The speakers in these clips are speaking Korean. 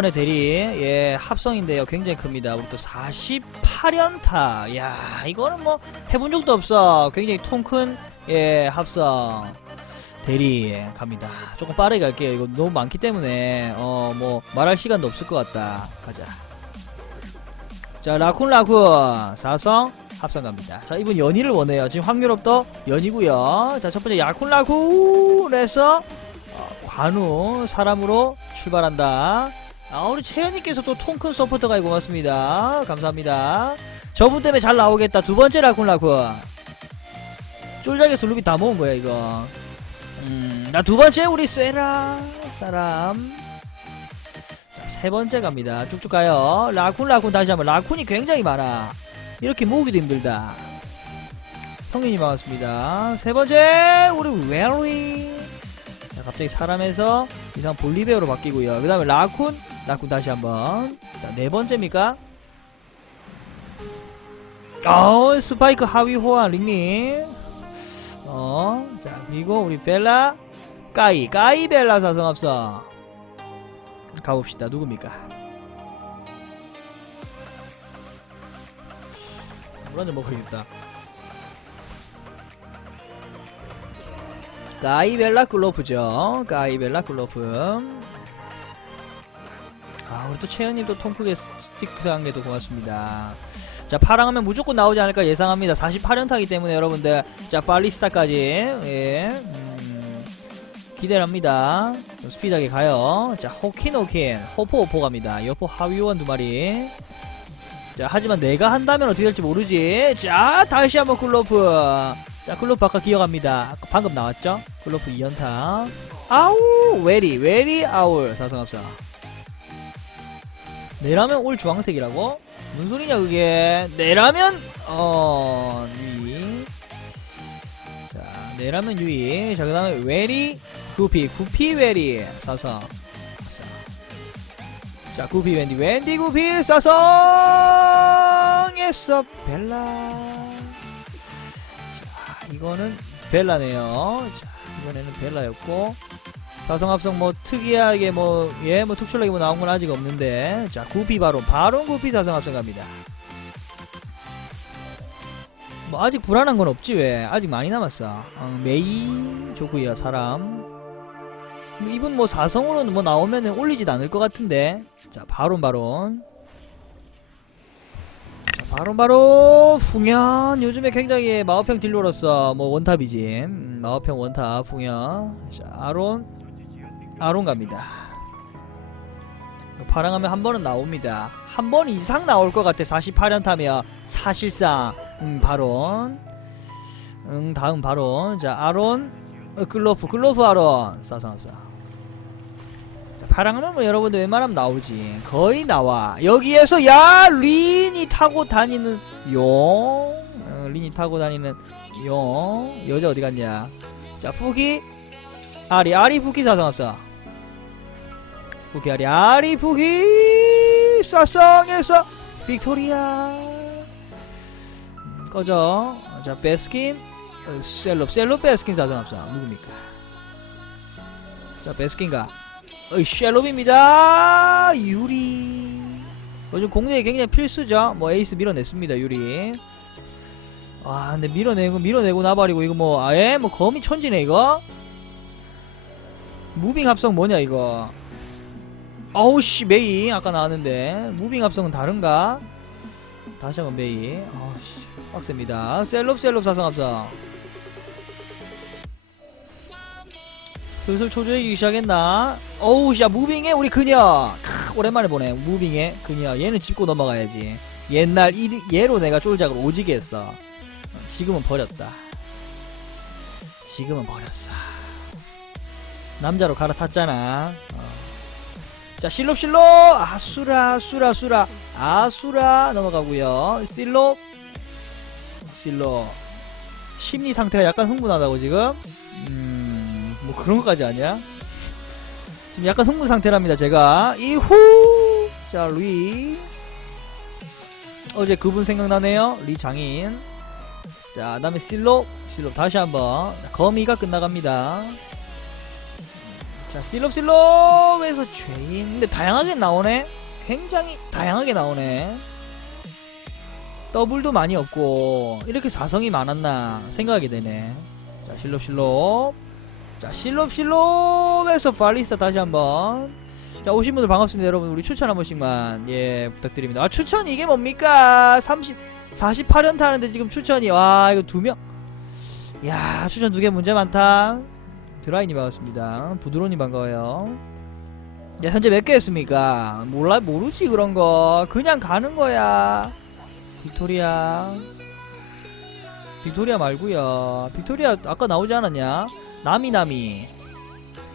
이번에 대리 예 합성인데요. 굉장히 큽니다. 우리 또 48연타. 야 이거는 뭐 해본 적도 없어. 굉장히 통큰예 합성 대리 예, 갑니다. 조금 빠르게 갈게요. 이거 너무 많기 때문에 어 뭐 말할 시간도 없을 것 같다. 가자. 자 라쿤 라쿤. 사성 합성 갑니다. 자 이분 연희를 원해요. 지금 확률업도 연이고요. 자 첫 번째 야쿤 라쿤에서 어, 관우 사람으로 출발한다 아, 우리 채연님께서 또 통큰 서포터가 고맙습니다. 감사합니다. 저분 때문에 잘 나오겠다. 두 번째 라쿤 라쿤. 쫄작에서 루비 다 모은 거야, 이거. 음, 나 두 번째 우리 세라 사람. 자, 세 번째 갑니다. 쭉쭉 가요. 라쿤 라쿤 다시 한번. 라쿤이 굉장히 많아. 이렇게 모으기도 힘들다. 형님이 반갑습니다. 세 번째 우리 웨리. 자, 갑자기 사람에서 이상 볼리베어로 바뀌고요. 그 다음에 라쿤, 라쿤 다시 한번. 자, 네 번째입니까? 어, 스파이크 하위 호환 링님. 어, 자, 그리고 우리 벨라, 까이, 까이 벨라 사성합성. 가봅시다. 누굽니까? 물 한잔 먹어야겠다. 까이벨라 글로프죠. 까이벨라 글로프. 아, 우리 또 채연님도 통크게 스티크 상에도 고맙습니다. 자, 파랑하면 무조건 나오지 않을까 예상합니다. 48연타기 때문에 여러분들. 자, 발리스타까지. 예. 음, 기대를 합니다. 좀 스피드하게 가요. 자, 호킨 호킨. 호포 호포 갑니다. 여포 하위원 두 마리. 자, 하지만 내가 한다면 어떻게 될지 모르지. 자, 다시 한번 클로프. 자, 클로프 아까. 아까 방금 나왔죠? 클로프 2연타. 아우! 웨리, 웨리 아울. 사성합사. 내라면 올 주황색이라고? 무슨 소리냐, 그게. 내라면, 어, 유이. 자, 내라면 유이. 자, 그 다음에 웨리, 구피. 구피 웨리. 합사. 자, 구피 wen디. wen디 구피. 사성에서 벨라. 자, 이거는 벨라네요. 자, 이번에는 벨라였고. 사성합성 뭐 특이하게 뭐, 예, 뭐 특출나게 뭐 나온 건 아직 없는데. 자, 구피 바로, 바로 구피 사성합성 갑니다. 뭐 아직 불안한 건 없지 왜? 아직 많이 남았어. 어, 메이 좋고요 사람. 이분 뭐 사성으로는 뭐 나오면은 올리지도 않을 것 같은데. 자, 바론 바론. 자, 바론 바론 풍현 요즘에 굉장히 마법형 딜러로서 뭐 원탑이지. 음, 마법형 원탑 풍현. 자, 아론 아론 갑니다. 파랑하면 한 번은 나옵니다. 한 번 이상 나올 것 같아. 48연 타면 사실상. 음 바론 응 다음 바론 자 아론 어, 글로프 글로프 아론. 싸상싸 자 파랑하면 뭐 여러분들 웬만하면 나오지. 거의 나와. 여기에서 야 린이 타고 다니는 용. 어, 린이 타고 다니는 용. 여자 어디 갔냐? 자 푸기. 아리 아리 푸기 사상합사 푸기 아리 아리 푸기 사성에서 빅토리아. 음, 꺼져. 자 베스킨 어, 셀럽 셀럽 베스킨 사상합사. 누굽니까? 자 베스킨가 어, 쉘롭입니다. 유리. 요즘 공략이 굉장히 필수죠. 뭐 에이스 밀어냈습니다 유리. 아 근데 밀어내고 밀어내고 나발이고 이거 뭐 아예 뭐 거미 천지네 이거? 무빙 합성 뭐냐 이거 어우씨 메이. 아까 나왔는데. 무빙 합성은 다른가? 다시 한번 메이. 아우씨 빡셉니다. 셀럽 셀럽 사성 합성. 슬슬 초조해지기 시작했나? 어우씨 야 무빙에 우리 그녀. 크, 오랜만에 보네. 무빙에 그녀. 얘는 짚고 넘어가야지. 옛날 이, 얘로 내가 쫄작을 오지게 했어. 지금은 버렸다. 지금은 버렸어. 남자로 갈아탔잖아. 어. 자 실롭 실롭 아수라 수라 수라. 아수라 넘어가고요. 실롭 실롭 심리 상태가 약간 흥분하다고 지금? 음 뭐 그런 것까지 아니야? 지금 약간 흥분 상태랍니다 제가. 이후. 자 루이. 어제 그분 생각나네요. 리 장인. 자 그다음에 실롭 실롭 다시 한번. 거미가 끝나갑니다 자, 실럽실럽에서 죄인. 근데 다양하게 나오네? 굉장히 다양하게 나오네. 더블도 많이 없고, 이렇게 사성이 많았나 생각하게 되네. 자, 실럽실럽. 자, 실럽실럽에서 발리스타 다시 한번. 자, 오신 분들 반갑습니다, 여러분. 우리 추천 한 번씩만, 예, 부탁드립니다. 아, 추천 이게 뭡니까? 30, 48연타 하는데 지금 추천이, 와, 이거 두 명. 야, 추천 두 개 문제 많다. 드라이님 반갑습니다. 부드러님 반가워요. 야, 현재 몇 개 했습니까? 몰라, 모르지, 그런 거. 그냥 가는 거야. 빅토리아. 빅토리아 말고요 빅토리아 아까 나오지 않았냐? 나미나미.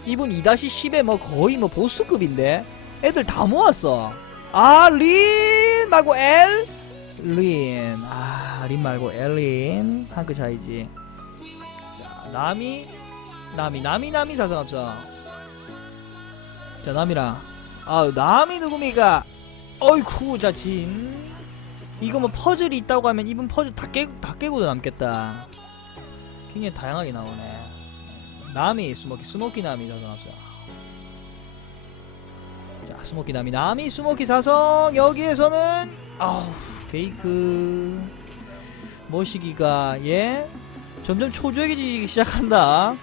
이분 2-10에 뭐 거의 뭐 보스급인데? 애들 다 모았어. 아, 린! 말고 엘? 린. 아, 린 말고 엘린. 한 끗 차이지. 자, 나미. 나미 나미 나미 사성합성 자 나미랑 아 나미 누굽니까 어이쿠 자진. 이거 뭐 퍼즐이 있다고 하면 이분 퍼즐 다, 깨, 다 깨고도 남겠다. 굉장히 다양하게 나오네. 나미 스모키 스모키 나미 사성합성 자 스모키 나미 나미 스모키 사성 여기에서는 아우 페이크. 모시기가 예? 점점 초조해지기 시작한다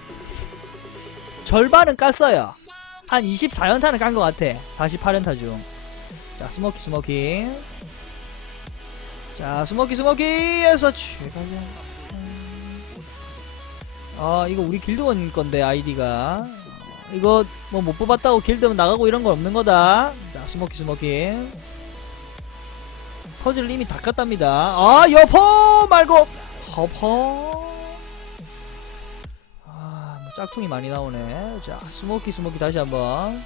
절반은 깠어요. 한 24연타는 깐 것 같아. 48연타 중. 자, 스모키, 스모키. 자, 스모키, 스모키에서 최가자. 아, 이거 우리 길드원 건데, 아이디가. 어, 이거 뭐 못 뽑았다고 길드만 나가고 이런 건 없는 거다. 자, 스모키, 스모키. 퍼즐 이미 다 깠답니다. 아, 여포 말고, 허퍼. 짝퉁이 많이 나오네. 자, 스모키 스모키 다시 한번.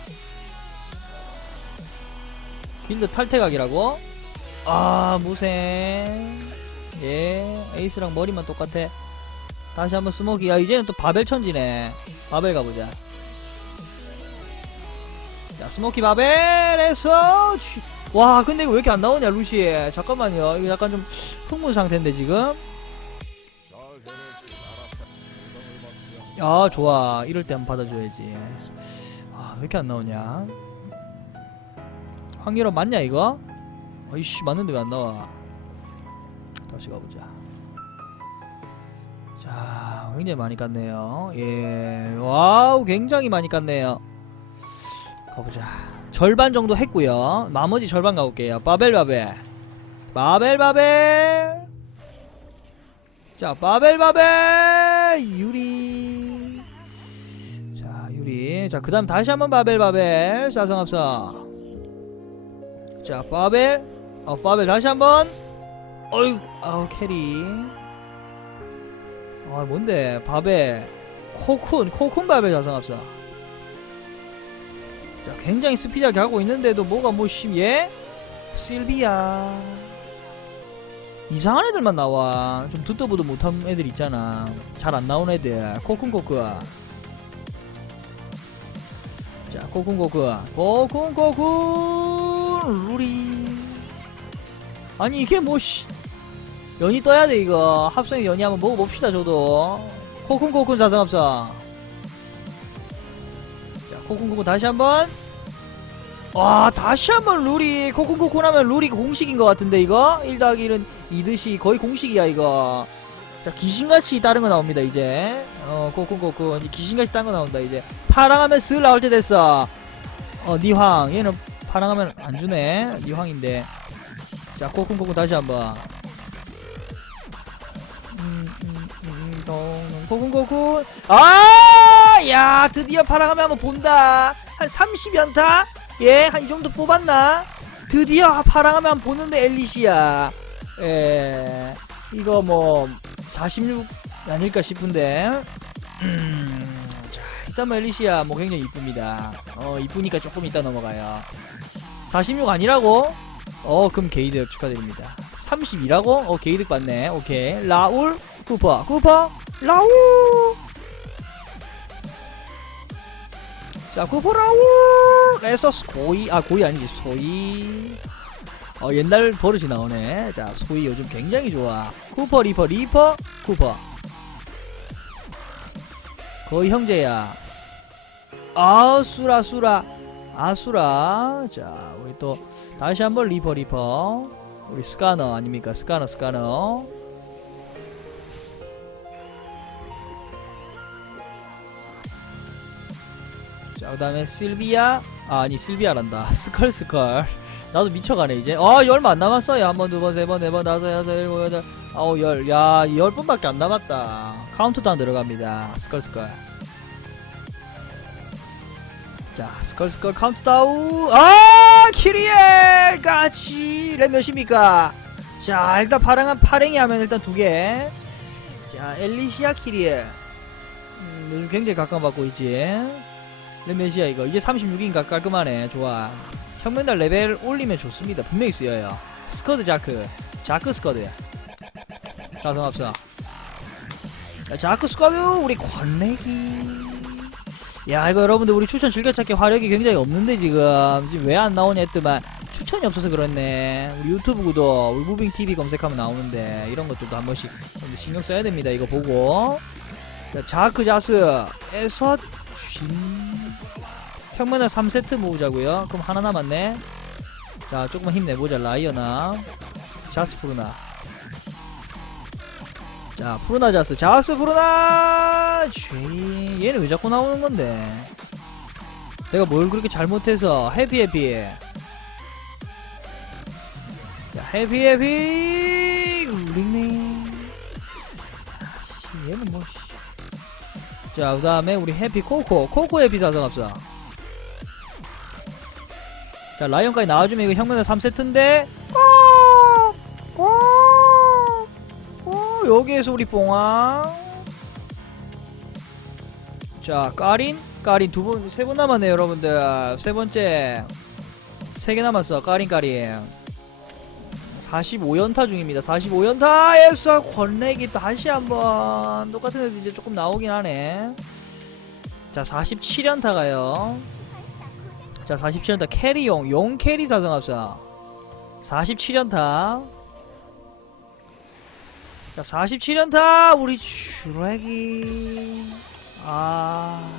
길드 탈퇴각이라고? 아, 무생. 예, 에이스랑 머리만 똑같아. 다시 한번 스모키. 야, 이제는 또 바벨 천지네. 바벨 가보자. 자, 스모키 바벨에서. 취- 와, 근데 이거 왜 이렇게 안 나오냐, 루시. 잠깐만요. 이거 약간 좀 흥분 상태인데, 지금. 아 좋아. 이럴 때 한번 받아줘야지. 아 왜 이렇게 안 나오냐? 황열어 맞냐 이거? 아이씨 맞는데 왜 안 나와? 다시 가보자. 자 굉장히 많이 깠네요. 예 와우 굉장히 많이 깠네요. 가보자. 절반 정도 했고요. 나머지 절반 가볼게요. 바벨 바벨. 바벨 바벨. 자 바벨 바벨. 유리. 자 자 그 다음 다시 한번 바벨 바벨 사성합사 자 바벨 어 바벨 다시 한번 어휴 아우 캐리 아 뭔데 바벨 코쿤 코쿤 바벨 사성합사 자 굉장히 스피디하게 하고 있는데도 뭐가 뭐심 예? 실비아 이상한 애들만 나와. 좀 듣도 보도 못한 애들 있잖아. 잘 안 나온 애들. 코쿤코크. 자, 코쿤코크. 코쿤코크. 루리. 아니, 이게 뭐, 씨. 연이 떠야 돼, 이거. 합성의 연이 한번 먹어봅시다, 저도. 코쿤코쿤 자성합성. 자, 코쿤코쿤 다시 한 번. 와, 다시 한번 룰이. 코쿤코쿤 하면 룰이 공식인 것 같은데, 이거? 1 더하기 1은 이듯이 거의 공식이야 이거 자 귀신같이 다른 거 나옵니다 이제. 어 코쿤코쿤 이제 귀신같이 다른 거 나온다 이제. 파랑하면 슬 나올 때 됐어. 어 니황. 얘는 파랑하면 안 주네. 니황인데. 자 코쿤코쿤 다시 한번. 음, 음, 음, 동, 코쿤코쿤 아야 드디어 파랑하면 한번 본다. 한 30연타? 예 한 이 정도 뽑았나? 드디어 파랑하면 한번 보는데 엘리시야. 예, 이거 뭐, 46 아닐까 싶은데, 음, 자, 일단 뭐 엘리시아 뭐 굉장히 이쁩니다. 어, 이쁘니까 조금 이따 넘어가요. 46 아니라고? 어, 그럼 게이드 축하드립니다. 32라고? 어, 게이드 받네. 오케이. 라울, 쿠퍼, 쿠퍼, 라울! 자, 쿠퍼 라울! 에서 고이, 아, 고이 아니지, 소이. 어 옛날 버릇이 나오네. 자 소희 요즘 굉장히 좋아. 쿠퍼 리퍼 리퍼 쿠퍼. 거의 형제야. 아 수라 수라. 아수라. 자 우리 또 다시 한번 리퍼 리퍼. 우리 스카너 아닙니까? 스카너 스카너. 자 그 다음에 실비아. 아, 아니 실비아란다. 스컬 스컬 나도 미쳐가네 이제. 아열만안 남았어요. 한 번 두 번 세 번 네 번 다섯 여섯 일곱 여덟 아홉 열야 열 분밖에 안 남았다. 카운트다운 들어갑니다. 스컬 스컬. 자 스컬 스컬 카운트다운. 아 키리엘 까치 랩 몇입니까? 자 일단 파랭한 파랭이 하면 일단 두개자 엘리시아 키리엘. 음, 굉장히 각광받고 있지. 랩 몇이야 이거? 이제 36인가 깔끔하네. 좋아 혁명달 레벨 올리면 좋습니다. 분명히 쓰여요. 스커드 자크. 자크 스커드. 자성합성. 자, 자크 스커드. 우리 관내기. 야 이거 여러분들 우리 추천 즐겨찾기 화력이 굉장히 없는데 지금. 지금 왜 안 나오냐 했더만 추천이 없어서 그렇네. 우리 유튜브 구독 우리 무빙TV 검색하면 나오는데 이런 것들도 한 번씩 좀 신경 써야 됩니다. 이거 보고. 자, 자크 자스에서 쉰 평면을 3세트 모으자고요. 그럼 하나 남았네. 자 조금만 힘내보자 라이어나. 자스 푸르나. 자 푸르나 자스. 자스 푸르나! 죄 얘는 왜 자꾸 나오는 건데? 내가 뭘 그렇게 잘못해서 해피 해피 자 해피 해피 링링. 씨, 얘는 뭐 씨. 자, 그 다음에 우리 해피 코코. 코코 해피 사성합사. 자, 라이언까지 나와주면 이거 형면에 3세트인데, 꼭! 꼭! 꼭! 여기에서 우리 뽕아. 자, 까린? 까린 두 번, 세 번 남았네요, 여러분들. 세 번째. 세 개 남았어, 까린, 까린. 45연타 중입니다. 45연타에서 권내기 다시 한번 똑같은 애들 이제 조금 나오긴 하네. 자, 47연타 가요. 자, 47연타 캐리용 용 캐리 사성합사. 47연타. 자, 47연타 우리 주렉이 아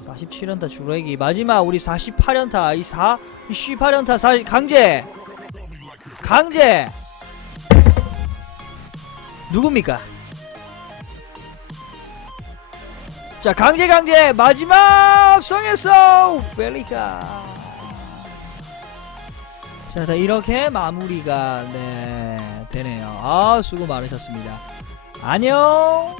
47연타 주렉이 마지막 우리 48연타 이 4, 18연타 4 강제 강제 누굽니까? 자 강제 강제. 마지막 성했어 펠리카. 자, 자 이렇게 마무리가 네 되네요. 아 수고 많으셨습니다. 안녕